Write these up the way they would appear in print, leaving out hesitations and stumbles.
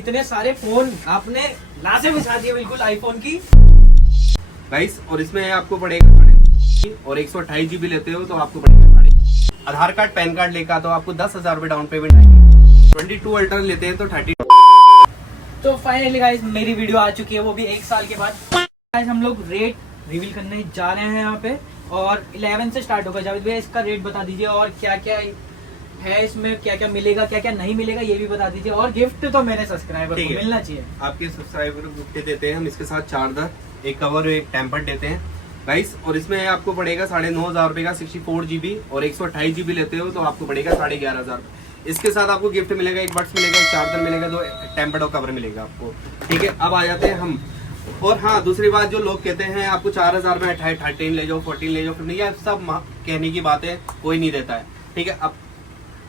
इतने सारे फोन आपने लाशें बिछा दिए बिल्कुल आईफोन की गाइस। और इसमें आपको पड़ेगा 3.5 और 128 GB लेते हो तो आपको पड़ेगा 3.5। आधार कार्ड पैन कार्ड लेकर तो आपको 10,000 रुपए डाउन पेमेंट आएगी। 22 अल्ट्रा लेते हैं तो 30। तो फाइनली गाइस मेरी वीडियो आ चुकी है, वो भी 1 साल के बाद। गाइस हम लोग रेट रिवील करने जा रहे हैं यहाँ पे और 11 से स्टार्ट होगा। जावेद भैया इसका रेट बता दीजिए और क्या क्या है इसमें, क्या क्या मिलेगा क्या क्या नहीं मिलेगा ये भी बता दीजिए। और गिफ्ट तो मेरे सब्सक्राइबर को मिलना चाहिए। आपके सब्सक्राइबर को गिफ्ट देते हैं हम, इसके साथ चार्जर, एक कवर, एक टेम्पर देते हैं गाइस। और इसमें आपको पड़ेगा 9,500 रुपए का 64 GB और 128 GB लेते हो तो आपको पड़ेगा 11,500। इसके साथ आपको गिफ्ट मिलेगा, एक बड्स मिलेगा, एक चार्जर मिलेगा, दो टेम्पर और कवर मिलेगा आपको। ठीक है, अब आ जाते हैं हम। और हाँ, दूसरी बात, जो लोग कहते हैं आपको 4,000 में 13 ले जाओ, 14 ले जाओ, 15, ये सब कहने की बात है, कोई नहीं देता है। ठीक है, अब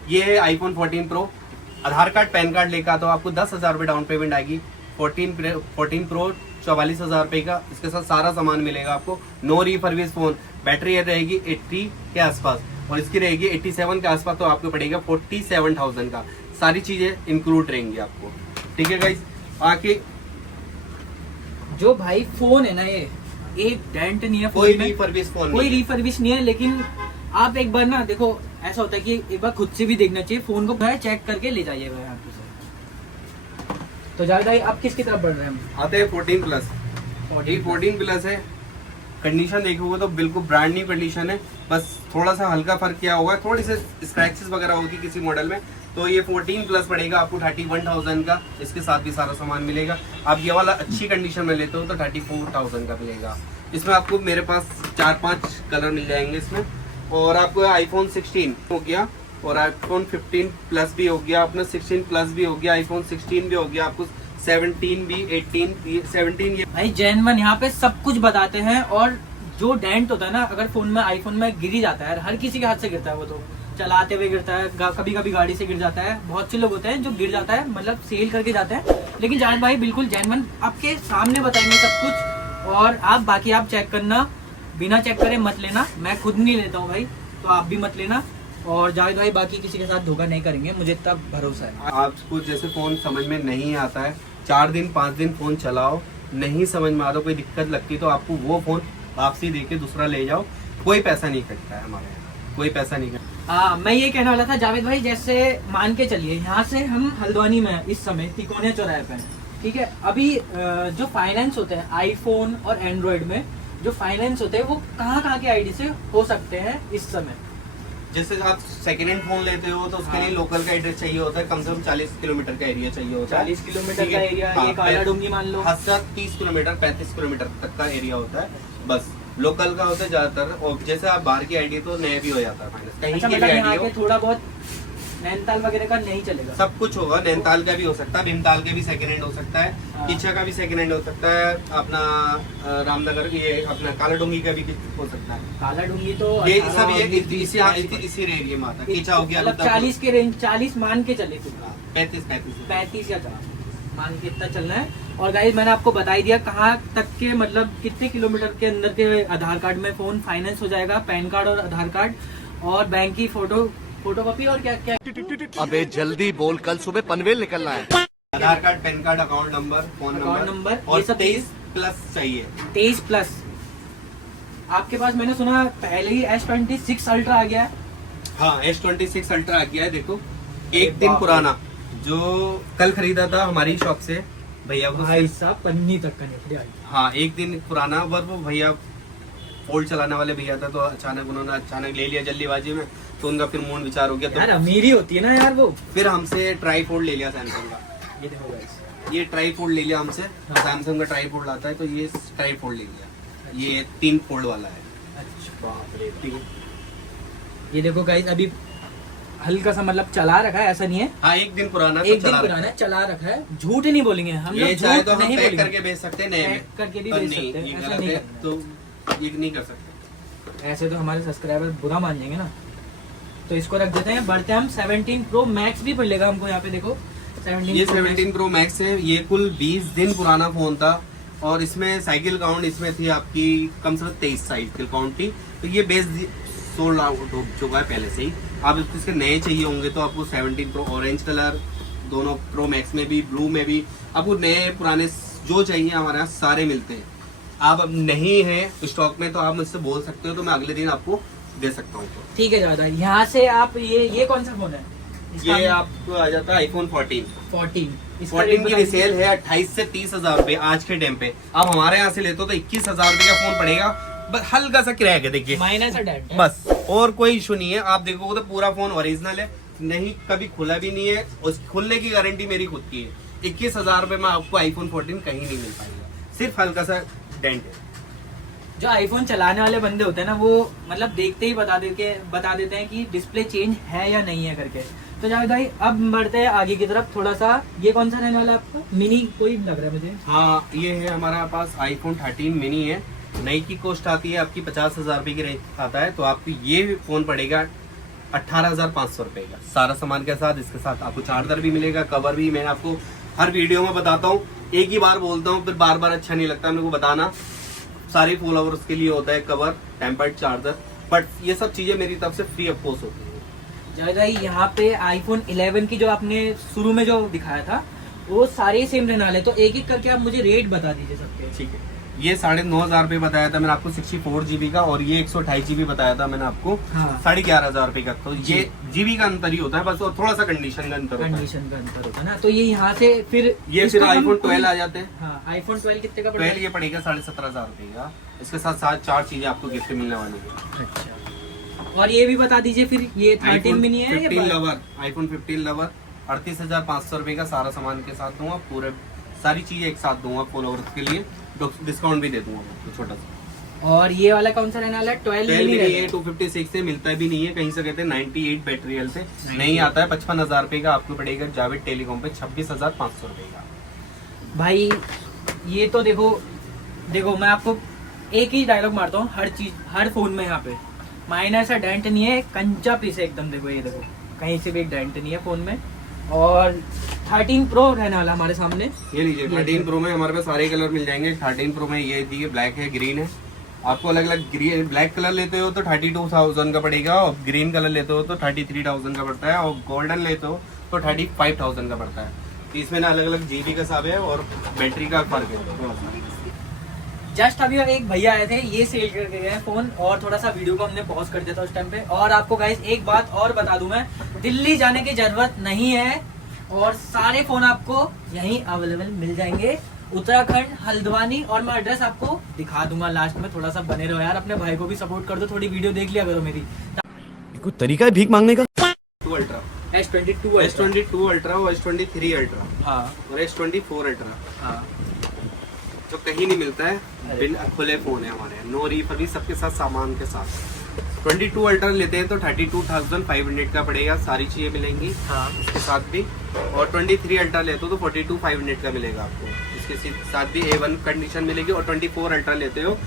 ये है iPhone 14 Pro। आधार कार्ड पैन कार्ड लेकर तो आपको 10,000 रुपए डाउन पेमेंट आएगी। 14 Pro 44,000 रुपए का, इसके साथ सारा सामान मिलेगा आपको। नो रिफर्बिश फोन, बैटरी रहेगी 80 के आसपास और इसकी रहेगी 87 के आसपास, तो आपको पड़ेगा 47,000 का। सारी चीजें इंक्लूड रहेंगी आपको। ठीक है गाइस, आके जो भाई फोन है ना, ये एक डेंट नहीं है फोन कोई में, रिफर्बिश फोन कोई नहीं है। रिफर्बिश नहीं है। लेकिन आप एक बार ना देखो, ऐसा होता है कि एक बार खुद से भी देखना चाहिए फोन को, चेक करके ले जाइएगा यहाँ पे से। तो जावेद भाई आप किसकी तरफ बढ़ रहे हैं? आते हैं 14 प्लस। 14 प्लस है, कंडीशन देखोगे तो बिल्कुल ब्रांड न्यू कंडीशन है। बस थोड़ा सा हल्का फर्क किया होगा, थोड़ी से स्क्रैचेस वगैरह होगी किसी मॉडल में। तो ये 14 प्लस पड़ेगा आपको 31,000 का, इसके साथ भी सारा सामान मिलेगा। आप ये वाला अच्छी कंडीशन में लेते हो तो 34,000 का मिलेगा। इसमें आपको मेरे पास 4-5 कलर मिल जाएंगे इसमें। और आपको iPhone 16 हो गया और iPhone 15 प्लस भी हो गया, अपना 16 प्लस भी हो गया, iPhone 16 भी हो गया, आपको 17 भी, 18 भी, 17 ये भाई जेन्युइन यहाँ पे सब कुछ बताते हैं। और जो डेंट होता है ना, अगर फोन में आईफोन में गिर ही जाता है, हर किसी के हाथ से गिरता है, वो तो चलाते हुए गिरता है, कभी कभी गाड़ी से गिर जाता है। बहुत से लोग होते हैं जो गिर जाता है, मतलब सेल करके जाते हैं। लेकिन जावेद भाई बिल्कुल जेन्युइन आपके सामने बताएंगे सब कुछ। और आप बाकी आप चेक करना, बिना चेक करे मत लेना। मैं खुद नहीं लेता हूँ भाई, तो आप भी मत लेना। और जावेद भाई बाकी किसी के साथ धोखा नहीं करेंगे, मुझे इतना भरोसा है। आपको जैसे फोन समझ में नहीं आता है, 4 दिन 5 दिन फोन चलाओ, नहीं समझ में आता, कोई दिक्कत लगती तो आपको वो फोन वापसी देके दूसरा ले जाओ। कोई पैसा नहीं कटता है हमारे यहाँ, कोई पैसा नहीं कटता। हाँ, मैं ये कहने वाला था जावेद भाई, जैसे मान के चलिए यहाँ से हम हल्द्वानी में हैं इस समय, तिकोनिया चौराहे पे हैं। ठीक है, अभी जो फाइनेंस होते हैं आईफोन और एंड्रॉइड में, जो फाइनेंस होते हैं वो कहाँ के आईडी से हो सकते हैं इस समय? जैसे आप सेकेंड हैंड फोन लेते हो तो उसके लिए लोकल का एड्रेस चाहिए होता है, कम से कम 40 किलोमीटर का एरिया चाहिए होता है। 40 किलोमीटर ठीक का है? एरिया, हाँ, ये काला डूंगी मान लो। 30 किलोमीटर 35 किलोमीटर तक का एरिया होता है, बस लोकल का होता है ज्यादातर। और जैसे आप बाहर की आईडी तो नया भी हो जाता है फाइनेंस, कहीं अच्छा, की भी मतलब यहाँ आईडी के हो, थोड़ा बहुत नैनीताल वगैरह का नहीं चलेगा? सब कुछ होगा। नैनीताल का भी हो सकता है, भीमताल के भी सेकंड हैंड हो सकता है, हाँ। किच्छा का भी सेकंड हैंड हो सकता है, अपना रामनगर, ये अपना काला डूंगी का भी हो सकता है। काला डूंगी तो ये 18 सब ये और इसी एरिया में आता है। किच्छा हो गया, मतलब 40 के रेंज, 40 मान के चले फिर 35 या 40 मान के इतना चलना है। और गाइस मैंने आपको बता ही दिया कहाँ तक के, मतलब कितने किलोमीटर के अंदर के आधार कार्ड में फोन फाइनेंस हो जाएगा। पैन कार्ड और आधार कार्ड और बैंक की फोटोकॉपी और क्या क्या। अबे जल्दी बोल, कल सुबह पनवेल निकलना है। Aadhaar card, PAN card, account number, phone number ये और सब 23 प्लस चाहिए। 23 प्लस। आपके पास मैंने सुना पहले ही S26 अल्ट्रा आ गया है। हाँ, S26 अल्ट्रा आ गया है। देखो, एक दिन पुराना, जो कल खरीदा था हमारी शॉप से भैया को, भाई साहब पन्नी तक का निकले आई। हाँ, एक दिन पुराना। पर वो भैया फोल्ड चलाने वाले भैया था, तो अचानक ले लिया जल्दीबाजी में, तो उनका फिर मूड विचार हो गया। यार तो अमीरी होती है ना यार वो। फिर हमसे ट्राई फोल्ड ले लिया सैमसंग का। ये देखो गाइस, ये ट्राई फोल्ड ले लिया हमसे, हाँ। सैमसंग का ट्राई फोल्ड आता है, तो ये ट्राई फोल्ड ले लिया। ये 3 फोल्ड वाला है। अच्छा बाप रे। ठीक है, ये देखो गाइस, अभी हल्का सा मतलब चला रखा है, ऐसा नहीं है हाँ, एक दिन पुराना, एक दिन पुराना है, चला रखा है। झूठ नहीं बोलेंगे हम लोग, ये चाहे झूठ तो हम नहीं पैक बोलेंगे। करके बेच सकते हैं नए में, पैक करके भी पर बेच नहीं, सकते हैं, ये ऐसा गलत नहीं है, करना। तो ये नहीं कर सकते। ऐसे तो हमारे सब्सक्राइबर बुरा मान जाएंगे ना, तो इसको रख देते हैं। बढ़ते हैं हम 17 प्रो मैक्स भी मिलेगा हमको यहाँ पे। देखो 17 ये Pro Max। 17 प्रो मैक्स है। ये कुल 20 दिन पुराना फोन था और इसमें साइकिल काउंट इसमें थी आपकी कम से कम 23 साइकिल काउंट थी। तो ये बेस सोल्ड आउट हो चुका है पहले से ही। आप इसके नए चाहिए होंगे तो आपको 17 प्रो ऑरेंज कलर, दोनों प्रो मैक्स में भी, ब्लू में भी। आपको नए पुराने जो चाहिए हमारे यहाँ सारे मिलते हैं। आप अब नहीं है स्टॉक में तो आप मुझसे बोल सकते हो, तो मैं अगले दिन आपको दे सकता हूँ। ठीक है दादा, यहाँ से आप ये कौन सा फोन है? ये आपको आ जाता है आईफोन 14 14 की रिसेल है 28 से 30 हजार रुपए आज के टाइम पे। आप हमारे यहाँ से लेते हो तो 21 हजार रुपए का फोन पड़ेगा, बस हल्का सा किराया है, देखिए माइनस डेंट बस, और कोई इशू नहीं है। आप देखोगे तो पूरा फोन ओरिजिनल है, नहीं कभी खुला भी नहीं है, उस खुलने की गारंटी मेरी खुद की है। 21 हजार रुपए में आपको आईफोन 14 कहीं नहीं मिल पाएगा, सिर्फ हल्का सा डेंट है। जो आईफोन चलाने वाले बंदे होते हैं ना, वो मतलब देखते ही बता देते हैं कि डिस्प्ले चेंज है या नहीं है करके। तो जावेद भाई अब बढ़ते हैं आगे की तरफ थोड़ा सा। ये कौन सा रहने वाला है आपका? मिनी कोई लग रहा है मुझे। हाँ, ये है हमारा पास आईफोन 13 मिनी है। नई की कॉस्ट आती है आपकी 50 हजार रुपए की रेंज आता है, तो आपको ये फोन पड़ेगा 18,500 रुपए का सारा सामान के साथ। इसके साथ आपको चार्जर भी मिलेगा, कवर भी। मैं आपको हर वीडियो में बताता हूँ, एक ही बार बोलता हूँ, फिर बार बार अच्छा नहीं लगता मेरे को बताना। सारे फॉलोअर्स के लिए होता है कवर, टेम्पर्ड चार्जर, बट ये सब चीजें मेरी तरफ से फ्री ऑफ कॉस्ट होती है। जावेद भाई यहाँ पे आईफोन 11 की जो आपने शुरू में जो दिखाया था वो सारे सेम रहने वाले, तो एक एक करके आप मुझे रेट बता दीजिए सबके। ठीक है, ये 9,500 रुपए बताया था मैंने आपको 64 GB का, और ये 128 GB बताया था मैंने आपको हाँ। 11,500 रुपए का। तो ये जीबी का अंतर ही होता है बस, और थोड़ा सा कंडीशन का अंतर होता है। कंडीशन का अंतर होता है ना। तो ये यहाँ से फिर फिर आईफोन 12 आ जाते हैं। हाँ, आईफोन 12 कितने का 12 पड़ेगा? ये पड़ेगा 17,500 रुपए का। इसके साथ साथ 4 चीजें आपको गिफ्ट मिलने वाली है। अच्छा, और ये भी बता दीजिए फिर, ये 13 मिनी है या 15 लवर, आईफोन 15 लवर 38,500 रुपए का सारा सामान के साथ दूंगा, पूरे सारी चीजें एक साथ दूंगा फॉलोअर्स के लिए, डिस्काउंट भी दे दूंगा तो छोटा सा। और ये वाला कौन सा रहने वाला है? 12 मिनी है 256 से मिलता भी नहीं है, कहीं से कहते हैं 98 बैटरी हेल्थ से नहीं आता है। 55,000 रुपए का आपको पड़ेगा जावेद टेलीकॉम पे 26,500 रुपए का। भाई ये तो देखो मैं आपको एक ही डायलॉग मारता हूँ, हर चीज हर फोन में यहाँ पे माइनर सा डेंट नहीं है, कंचा पीस है एकदम। देखो ये देखो, कहीं से भी एक डेंट नहीं है फोन में। और 13 प्रो रहने वाला हमारे सामने, ये लीजिए 13 प्रो में हमारे पास सारे कलर मिल जाएंगे। 13 प्रो में ये देखिए ब्लैक है, ग्रीन है। आपको अलग अलग ग्रीन ब्लैक कलर लेते हो तो 32,000 का पड़ेगा, और ग्रीन कलर लेते हो तो 33,000 का पड़ता है, और गोल्डन लेते हो तो 35,000 का पड़ता है। तो इसमें ना अलग अलग जीबी का हिसाब है और बैटरी का फर्क है थोड़ा सा। जस्ट अभी एक भैया आए थे, ये सेल करके गए फोन, और थोड़ा सा वीडियो को हमने पॉज कर दिया था उस टाइम पे। और आपको गाइस एक बात और बता दूं, मैं दिल्ली जाने की जरूरत नहीं है, और सारे फोन आपको यहीं अवेलेबल मिल जाएंगे, उत्तराखंड हल्द्वानी। और मैं एड्रेस आपको दिखा दूंगा लास्ट में, थोड़ा सा बने रहो यार, अपने भाई को भी सपोर्ट कर दो, थोड़ी वीडियो देख लिया करो मेरी। कोई तरीका है भीख मांगने का? अल्ट्रा S22 S22 अल्ट्रा और S23 अल्ट्रा, हाँ और S24 अल्ट्रा हाँ, जो कहीं नहीं मिलता है। बिन खुले फोन है हमारे यहाँ, नो रीफर्बिश सबके साथ सामान के साथ। 22 अल्ट्रा लेते हैं तो 32,500 का पड़ेगा, सारी चीजें मिलेंगी हाँ। इसके साथ भी। और 23 अल्ट्रा लेते हो तो 42,500 का मिलेगा आपको, इसके साथ भी A1 कंडीशन मिलेगी। और 24 अल्ट्रा लेते हो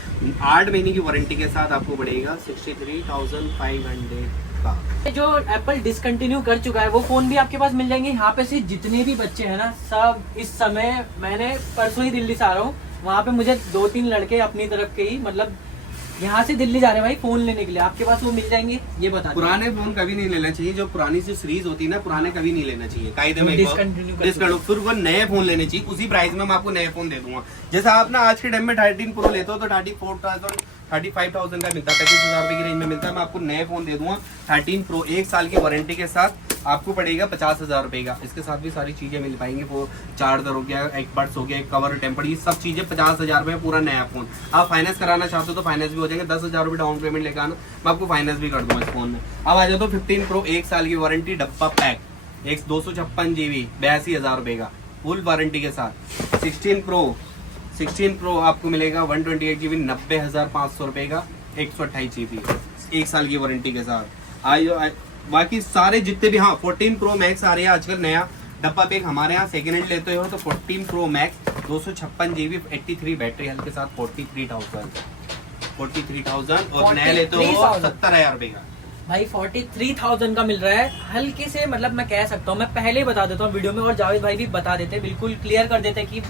8 महीने की वारंटी के साथ आपको पड़ेगा 63,500 का। जो एप्पल डिसकंटिन्यू कर चुका है वो फोन भी आपके पास मिल जाएंगे। यहाँ पे से जितने भी बच्चे हैं ना, सब इस समय, मैंने परसों ही दिल्ली से आ रहा हूँ, वहाँ पे मुझे 2-3 लड़के अपनी तरफ के ही, मतलब यहाँ से दिल्ली जा रहे हैं भाई फोन लेने के लिए, आपके पास वो मिल जाएंगे, ये बता दीजिए। पुराने फोन कभी नहीं लेना चाहिए, जो पुरानी जो सीरीज होती है ना, पुराने कभी नहीं लेना चाहिए, कायदे में डिसकंटिन्यू फिर वो नए फोन लेने चाहिए। उसी प्राइस में मैं आपको नए फोन दे दूंगा। जैसे आप ना आज के टाइम में 13 प्रो लेते हो तो 35,000 का मिलता है, 35,000 रुपए की रेंज में मिलता है। मैं आपको नए फोन दे दूंगा 13 प्रो, 1 साल की वारंटी के साथ आपको पड़ेगा 50,000 रुपए का। इसके साथ भी सारी चीजें मिल पाएंगी, वो चार्जर हो गया, एक बड्स हो गया, एक कवर, टेम्पर, ये सब चीजें 50,000 रुपए पूरा नया फोन। आप फाइनेंस कराना चाहते हो तो फाइनेंस भी हो जाएंगे, 10,000 रुपए डाउन पेमेंट लेकर आना, मैं आपको फाइनेंस भी कर दूंगा इस फोन में। अब आ जाओ तो 15 प्रो 1 साल की वारंटी, डब्बा पैक, एक 256 GB 82,000 रुपए का फुल वारंटी के साथ। 16 प्रो आपको मिलेगा 128 GB 90,500 रुपए का, 128 GB 1 साल की वारंटी के साथ। बाकी सारे जितने भी, हाँ 14 प्रो मैक्स आ रहे हैं आजकल नया डब्बा पैक हमारे यहाँ सेकेंड हैंड लेते हो तो 14 pro max 256 GB 83 battery health के साथ 43,000 और नया लेते हो 70,000 रुपए का। भाई 43,000 का मिल रहा है हल्के से, मतलब मैं कह सकता हूँ, मैं पहले ही बता देता हूँ वीडियो में, और जावेद भाई भी बता देते, बिल्कुल क्लियर कर देते कि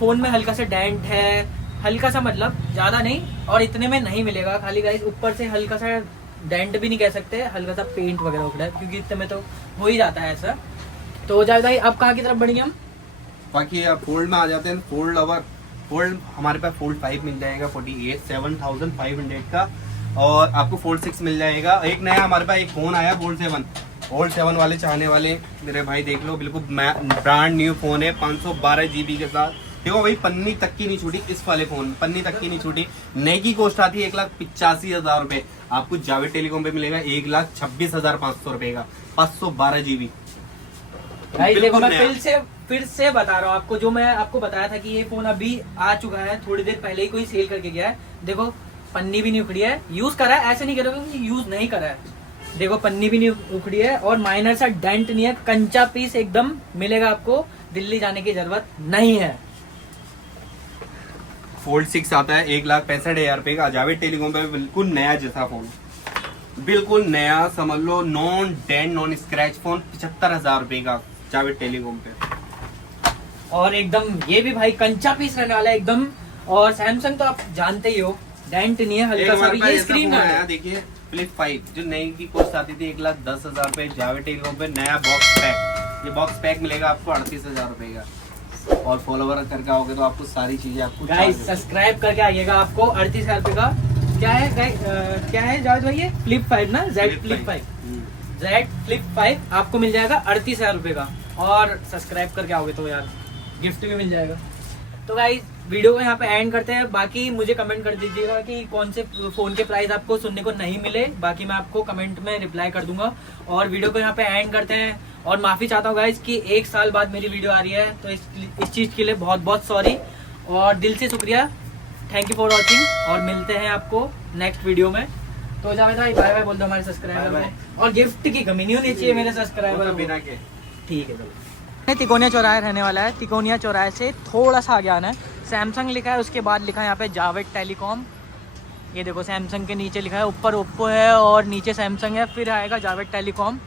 फोन में हल्का सा डेंट है, हल्का सा, मतलब ज्यादा नहीं, और इतने में नहीं मिलेगा। खाली गाइस ऊपर से हल्का सा डेंट भी नहीं कह सकते, हल्का सा पेंट वगैरह उखड़ा है, क्योंकि इतने में तो हो ही जाता है ऐसा। तो जावेद भाई अब कहाँ की तरफ बढ़ेंगे हम? बाकी आप फोल्ड में आ जाते हैं। फोल्ड हमारे पास फोल्ड 5 मिल जाएगा 47,500 का, और आपको फोल्ड 6 मिल जाएगा। एक नया हमारे पास एक फोन आया फोल्ड 7 वाले चाहने वाले मेरे भाई देख लो, बिल्कुल ब्रांड न्यू फोन है 512 GB के साथ। देखो भाई पन्नी तक की नहीं छूटी इस वाले फोन, पन्नी तक की नहीं छूटी। नई की कॉस्ट आती है 1,85,000 रुपए, आपको जावेद टेलीकॉम पे मिलेगा 1,26,500 रुपए का 512 GB। भाई देखो मैं नया। फिर से बता रहा हूँ आपको, जो मैं आपको बताया था कि ये फोन अभी आ चुका है, थोड़ी देर पहले ही कोई सेल करके गया है। देखो पन्नी भी नहीं उखड़ी है, यूज करा है, ऐसे नहीं करोगे कि यूज नहीं करा है। देखो पन्नी भी नहीं उखड़ी है और माइनर सा डेंट नहीं है, कंचा पीस एकदम मिलेगा आपको, दिल्ली जाने की जरूरत नहीं है। फोल्ड 6 आता है 1,65,000 रुपए का, जावेद टेलीकॉम पे बिल्कुल नया जैसा फोन, बिल्कुल नया समझ लो, non dent non scratch phone 75,000 रुपए का जावेद टेलीकॉम पे। और एकदम ये भी भाई कंचा पीस रहने वाला है एकदम। और सैमसंग तो आप जानते ही हो, डेंट नहीं है, हल्का सा भी। ये स्क्रीन आया देखिए फ्लिप 5, जो नई की कॉस्ट आती थी 1,10,000 रुपए, जावेद टेलीकॉम पे नया बॉक्स पैक। ये बॉक्स पैक मिलेगा आपको 38,000 रुपए का, और फॉलोवर करके आओगे तो आपको सारी चीजें आपको गाइस सब्सक्राइब करके आइएगा, आपको 38,000 रुपए का क्या है क्या है जावेद भाई? ये फ्लिप 5 ना, जेड फ्लिप 5, जेड फ्लिप 5 आपको मिल जाएगा 38,000 रुपए का। और सब्सक्राइब करके आओगे तो यार गिफ्ट भी मिल जाएगा। तो गाइस वीडियो को यहाँ पे एंड करते हैं। बाकी मुझे कमेंट कर दीजिएगा कि कौन से फोन के प्राइस आपको सुनने को नहीं मिले, बाकी मैं आपको कमेंट में रिप्लाई कर दूंगा। और वीडियो को यहाँ पे एंड करते हैं। और माफी चाहता हूँ गाइस कि 1 साल बाद मेरी वीडियो आ रही है, तो इस चीज के लिए बहुत बहुत सॉरी और दिल से शुक्रिया। थैंक यू फॉर वॉचिंग, और मिलते हैं आपको नेक्स्ट वीडियो में। तो जावेद भाई बाय बाय बोल दो हमारे सब्सक्राइबर को, और गिफ्ट की कमी नहीं होनी चाहिए मेरे सब्सक्राइबर को। बिना के ठीक है चलो। तिकोनिया चौराहे रहने वाला है, तिकोनिया चौराहे से थोड़ा सा आगे आना है, सैमसंग लिखा है, उसके बाद लिखा है यहाँ पे जावेद टेलीकॉम। ये देखो सैमसंग के नीचे लिखा है, ऊपर ओप्पो है और नीचे सैमसंग है, फिर आएगा जावेद टेलीकॉम।